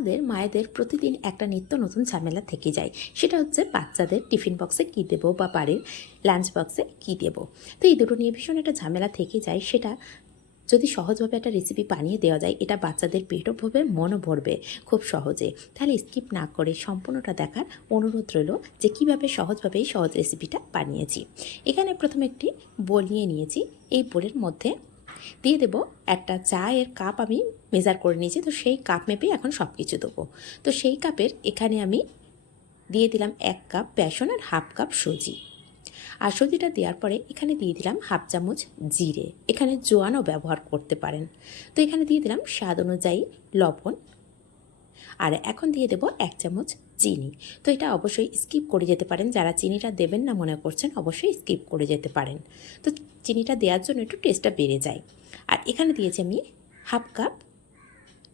আমাদের মায়েদের প্রতিদিন একটা নিত্য নতুন ঝামেলা থেকে যায়। সেটা হচ্ছে বাচ্চাদের টিফিন বক্সে কী দেবো বা বাড়ির লাঞ্চ বক্সে কী দেবো। তো এই দুটো নিয়ে ভীষণ একটা ঝামেলা থেকে যায়। সেটা যদি সহজভাবে একটা রেসিপি বানিয়ে দেওয়া যায়, এটা বাচ্চাদের পেটও ভরবে, মনও ভরবে খুব সহজে। তাহলে স্কিপ না করে সম্পূর্ণটা দেখার অনুরোধ রইল যে কীভাবে সহজভাবে এই সহজ রেসিপিটা বানিয়েছি। এখানে প্রথমে একটি বোল নিয়ে নিয়েছি। এই বোলের মধ্যে দিয়ে দেব একটা চায়ের কাপ আমি মেজার করে নিয়েছি। তো সেই কাপ মেপে এখন সব কিছু দেবো। তো সেই কাপের এখানে আমি দিয়ে দিলাম এক কাপ বেসন আর হাফ কাপ সুজি। আর সুজিটা দেওয়ার পরে এখানে দিয়ে দিলাম হাফ চামচ জিরে। এখানে জোয়ানও ব্যবহার করতে পারেন। তো এখানে দিয়ে দিলাম স্বাদ অনুযায়ী লবণ। আর এখন দিয়ে দেব এক চামচ চিনি। তো এটা অবশ্যই স্কিপ করে যেতে পারেন। যারা চিনিটা দেবেন না মনে করছেন, অবশ্যই স্কিপ করে যেতে পারেন। তো চিনিটা দেওয়ার জন্য একটু টেস্টটা বেড়ে যায়। আর এখানে দিয়েছি আমি হাফ কাপ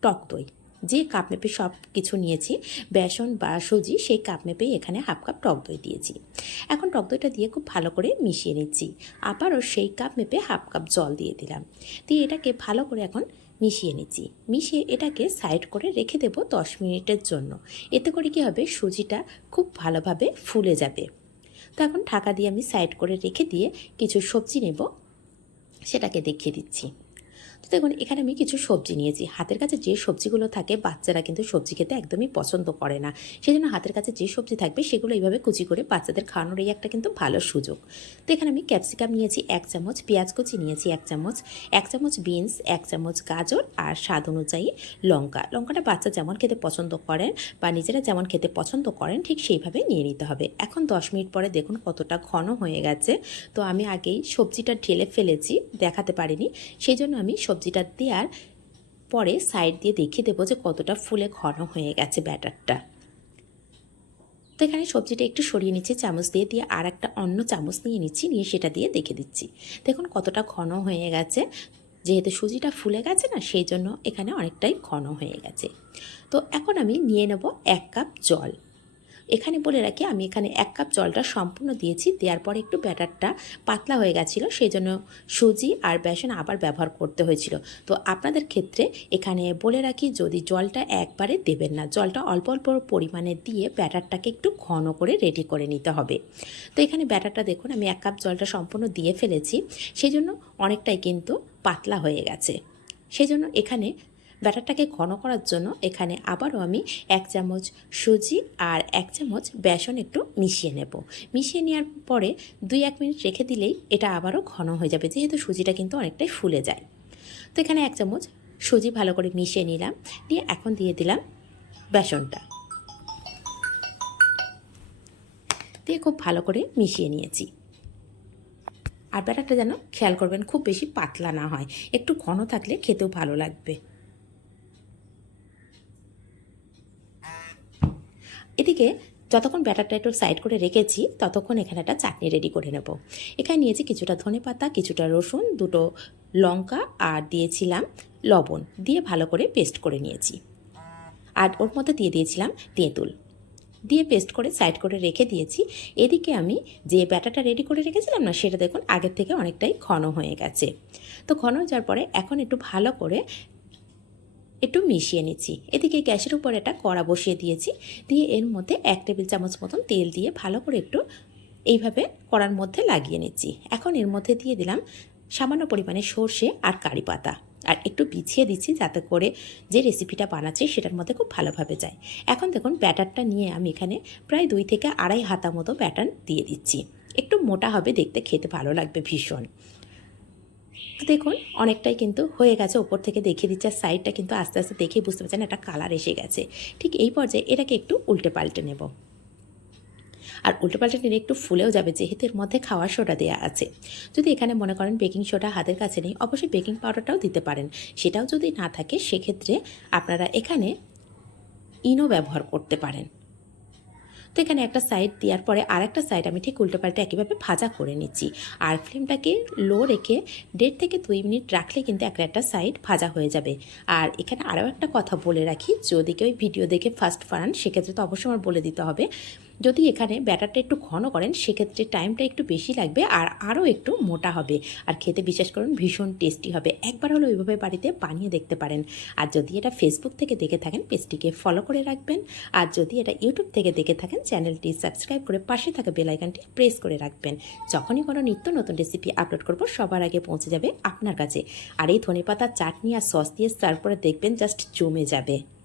টক দই। যে কাপ মেপে সব কিছু নিয়েছি, বেসন বা সুজি, সেই কাপ মেপেই এখানে হাফ কাপ টক দই দিয়েছি। এখন টক দইটা দিয়ে খুব ভালো করে মিশিয়ে নিচ্ছি। আবারও সেই কাপ মেপে হাফ কাপ জল দিয়ে দিলাম। দিয়ে এটাকে ভালো করে এখন মিশিয়ে নিচ্ছি। মিশিয়ে এটাকে সাইড করে রেখে দেবো দশ মিনিটের জন্য। এতে করে কী হবে? সুজিটা খুব ভালোভাবে ফুলে যাবে। তো এখন ঢাকা দিয়ে আমি সাইড করে রেখে দিয়ে কিছু সবজি নেব, সেটাকে দেখিয়ে দিচ্ছি। তো দেখুন, এখানে আমি কিছু সবজি নিয়েছি। হাতের কাছে যে সবজিগুলো থাকে, বাচ্চারা কিন্তু সবজি খেতে একদমই পছন্দ করে না। সেই জন্য হাতের কাছে যে সবজি থাকবে, সেগুলো এইভাবে কুচি করে বাচ্চাদের খাওয়ানোর এই একটা কিন্তু ভালো সুযোগ। তো এখানে আমি ক্যাপসিকাম নিয়েছি, এক চামচ, পেঁয়াজ কুচি নিয়েছি, এক চামচ এক চামচ বিনস, এক চামচ গাজর আর স্বাদ অনুযায়ী লঙ্কা। লঙ্কাটা বাচ্চা যেমন খেতে পছন্দ করেন বা নিজেরা যেমন খেতে পছন্দ করেন, ঠিক সেইভাবে নিয়ে নিতে হবে। এখন দশ মিনিট পরে দেখুন কতটা ঘন হয়ে গেছে। তো আমি আগেই সবজিটা ঢেলে ফেলেছি, দেখাতে পারিনি। সেই জন্য আমি সবজিটা দেওয়ার পরে সাইড দিয়ে দেখিয়ে দেবো যে কতটা ফুলে ঘন হয়ে গেছে ব্যাটারটা। তো এখানে সবজিটা একটু সরিয়ে নিচ্ছি, চামচ দিয়ে দিয়ে আর একটা অন্য চামচ নিয়ে নিচ্ছি, নিয়ে সেটা দিয়ে দেখে দিচ্ছি। দেখুন কতটা ঘন হয়ে গেছে। যেহেতু সুজিটা ফুলে গেছে না, সেই জন্য এখানে অনেকটাই ঘন হয়ে গেছে। তো এখন আমি নিয়ে নেব এক কাপ জল। এখানে বলে রাখি, আমি এখানে এক কাপ জলটা সম্পূর্ণ দিয়েছি, দেওয়ার পরে একটু ব্যাটারটা পাতলা হয়ে গেছিল, সেই জন্য সুজি আর বেসন আবার ব্যবহার করতে হয়েছিল। তো আপনাদের ক্ষেত্রে এখানে বলে রাখি, যদি জলটা একবারে দেবেন না, জলটা অল্প অল্প পরিমাণে দিয়ে ব্যাটারটাকে একটু ঘন করে রেডি করে নিতে হবে। তো এখানে ব্যাটারটা দেখুন, আমি এক কাপ জলটা সম্পূর্ণ দিয়ে ফেলেছি, সেই জন্য অনেকটাই কিন্তু পাতলা হয়ে গেছে। সেই জন্য এখানে ব্যাটারটাকে ঘন করার জন্য এখানে আবারও আমি এক চামচ সুজি আর এক চামচ বেসন একটু মিশিয়ে নেব। মিশিয়ে নেওয়ার পরে দুই এক মিনিট রেখে দিলেই এটা আবারও ঘন হয়ে যাবে, যেহেতু সুজিটা কিন্তু অনেকটাই ফুলে যায়। তো এখানে এক চামচ সুজি ভালো করে মিশিয়ে নিলাম দিয়ে এখন দিয়ে দিলাম বেসনটা। দিয়ে খুব ভালো করে মিশিয়ে নিয়েছি। আর ব্যাটারটা যেন খেয়াল করবেন, খুব বেশি পাতলা না হয়, একটু ঘন থাকলে খেতেও ভালো লাগবে। এদিকে যতক্ষণ ব্যাটারটা একটু সাইড করে রেখেছি, ততক্ষণ এখানে একটা চাটনি রেডি করে নেব। এখানে নিয়েছি কিছুটা ধনে পাতা, কিছুটা রসুন, দুটো লঙ্কা আর দিয়েছিলাম লবণ। দিয়ে ভালো করে পেস্ট করে নিয়েছি। আর ওর মধ্যে দিয়ে দিয়েছিলাম তেঁতুল। দিয়ে পেস্ট করে সাইড করে রেখে দিয়েছি। এদিকে আমি যে ব্যাটারটা রেডি করে রেখেছিলাম না, সেটা দেখুন আগের থেকে অনেকটাই ঘন হয়ে গেছে। তো ঘন হয়ে যাওয়ার পরে এখন একটু ভালো করে একটু মিশিয়ে নিচ্ছি। এদিকে গ্যাসের উপর একটা কড়া বসিয়ে দিয়েছি। দিয়ে এর মধ্যে এক টেবিল চামচ মতন তেল দিয়ে ভালো করে একটু এইভাবে কড়ার মধ্যে লাগিয়ে নিচ্ছি। এখন এর মধ্যে দিয়ে দিলাম সামান্য পরিমাণে সর্ষে আর কারি পাতা। আর একটু বিছিয়ে দিচ্ছি যাতে করে যে রেসিপিটা বানাচ্ছি সেটার মধ্যে খুব ভালোভাবে যায়। এখন দেখুন ব্যাটারটা নিয়ে আমি এখানে প্রায় দুই থেকে আড়াই হাতা মতো ব্যাটার দিয়ে দিচ্ছি। একটু মোটা হবে, দেখতে খেতে ভালো লাগবে ভীষণ। তো দেখুন, অনেকটাই কিন্তু হয়ে গেছে। ওপর থেকে দেখিয়ে দিচ্ছে, আর সাইডটা কিন্তু আস্তে আস্তে দেখেই বুঝতে পারছেন একটা কালার এসে গেছে। ঠিক এই পর্যায়ে এটাকে একটু উল্টে পাল্টে নেব। আর উল্টে পাল্টে নিলে একটু ফুলেও যাবে, যেহেতু এর মধ্যে খাওয়ার সোডা দেওয়া আছে। যদি এখানে মনে করেন বেকিং সোডা হাতের কাছে নেই, অবশ্যই বেকিং পাউডারটাও দিতে পারেন। সেটাও যদি না থাকে, সেক্ষেত্রে আপনারা এখানে ইনো ব্যবহার করতে পারেন। তো এখানে একটা সাইড দেওয়ার পরে আর একটা সাইড আমি ঠিক উল্টো পাল্টে একইভাবে ভাজা করে নিচ্ছি। আর ফ্লেমটাকে লো রেখে দেড় থেকে দুই মিনিট রাখলে কিন্তু একটা একটা সাইড ভাজা হয়ে যাবে। আর এখানে আরও একটা কথা বলে রাখি, যদি কেউ ভিডিও দেখে ফার্স্ট বানান, সেক্ষেত্রে তো অবশ্যই আমার বলে দিতে হবে। যদি এখানে ব্যাটারটা একটু ঘন করেন, সেক্ষেত্রে টাইমটা একটু বেশি লাগবে আর আরও একটু মোটা হবে। আর খেতে বিশ্বাস করুন, ভীষণ টেস্টি হবে। একবার হলো ওইভাবে বাড়িতে বানিয়ে দেখতে পারেন। আর যদি এটা ফেসবুক থেকে দেখে থাকেন, পেজটিকে ফলো করে রাখবেন। আর যদি এটা ইউটিউব থেকে দেখে থাকেন চ্যানেলটি সাবস্ক্রাইব করে পাশে থাকা বেলাইকানটি প্রেস করে রাখবেন। যখনই কোনো নিত্য নতুন রেসিপি আপলোড করব, সবার আগে পৌঁছে যাবে আপনার কাছে। আর এই ধনেপাতার চাটনি আর সস দিয়ে সার্ভ করে দেখবেন জাস্ট জমে যাবে।